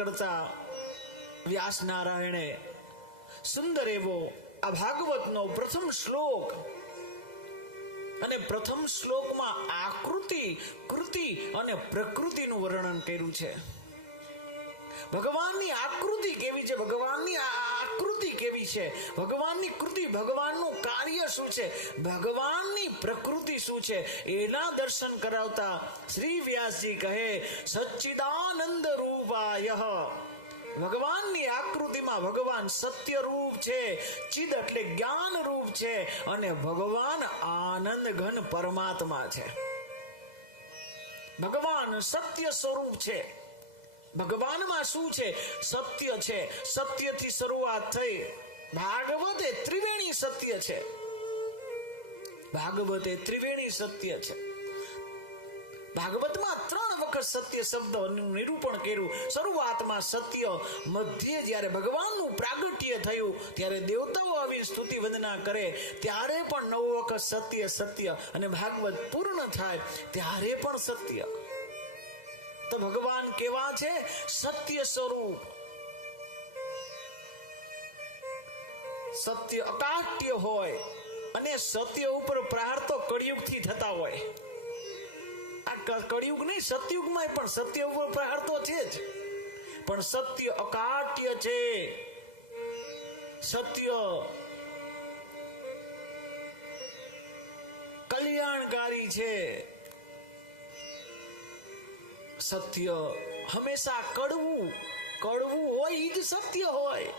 કરતા વ્યાસ નારાયણે સુંદર એવો આ ભાગવતનો પ્રથમ શ્લોક, અને પ્રથમ શ્લોકમાં આકૃતિ, કૃતિ અને પ્રકૃતિનું વર્ણન કર્યું છે. ભગવાનની આકૃતિ કેવી છે, ભગવાનની આકૃતિ કેવી છે, ભગવાનની કૃતિ, ભગવાનનું કાર્ય શું છે, ભગવાનની પ્રકૃતિ શું છે, એના દર્શન કરાવતા શ્રી વ્યાસજી કહે સચ્ચિદાનંદ રૂપાય. ભગવાનની આકૃતિમાં ભગવાન સત્ય રૂપ છે, ચિદ એટલે જ્ઞાન રૂપ છે, અને ભગવાન આનંદ ઘન પરમાત્મા છે. ભગવાન સત્ય સ્વરૂપ છે. ભગવાનમાં શું છે? સત્ય છે. સત્યથી શરૂઆત થઈ. ભાગવત એ ત્રિવેણી સત્ય છે. ભાગવત એ ત્રિવેણી સત્ય છે. ભાગવતમાં 3 વખત સત્ય શબ્દનું નિરૂપણ કર્યું. શરૂઆતમાં સત્ય, મધ્ય જ્યારે ભગવાનનું પ્રાગટ્ય થયું ત્યારે દેવતાઓ આવી સ્તુતિ વંદના કરે ત્યારે પણ 9 વખત સત્ય સત્ય, અને ભાગવત પૂર્ણ થાય ત્યારે પણ સત્ય. તો ભગવાન કેવા છે? સત્ય સ્વરૂપ. સત્ય અકાટ્ય હોય, અને સત્ય ઉપર પ્રહાર તો કળિયુગથી થતા હોય. કળિયુગ નહીં, સતયુગમાં પણ સત્ય ઉપર પ્રહાર તો છે જ, પણ સત્ય અકાટ્ય છે. સત્ય કલ્યાણકારી છે. સત્ય હંમેશા કડવું હોય એ જ સત્ય હોય.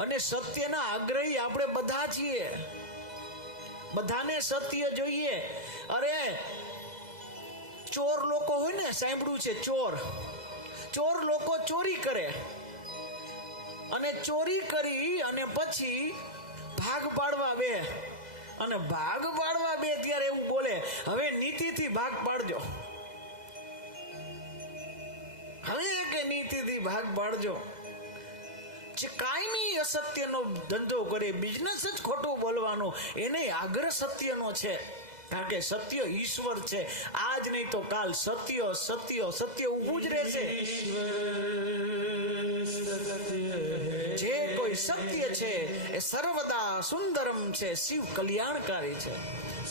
અને સત્યના આગ્રહી આપણે બધા છીએ. બધાને સત્ય જોઈએ. અરે ચોર લોકો હોય ને, સાંભળ્યું છે, ચોર લોકો ચોરી કરે, અને ચોરી કરી અને પછી ભાગ પાડવા બે, અને ભાગ પાડવા બે ત્યારે એવું બોલે, હવે નીતિથી ભાગ પાડજો, હવે કે નીતિથી ભાગ પાડજો. જે કાયમી અસત્યનો ધંધો કરે, બિઝનેસ જ ખોટું બોલવાનો, એને આગ્રહ સત્યનો છે. કારણ કે સત્ય ઈશ્વર છે. આજ નહીં તો કાલ સત્ય સત્ય સત્ય ઊભું જ રહેશે. જે કોઈ સત્ય છે એ સર્વદા સુંદરમ છે, શિવ કલ્યાણકારી છે.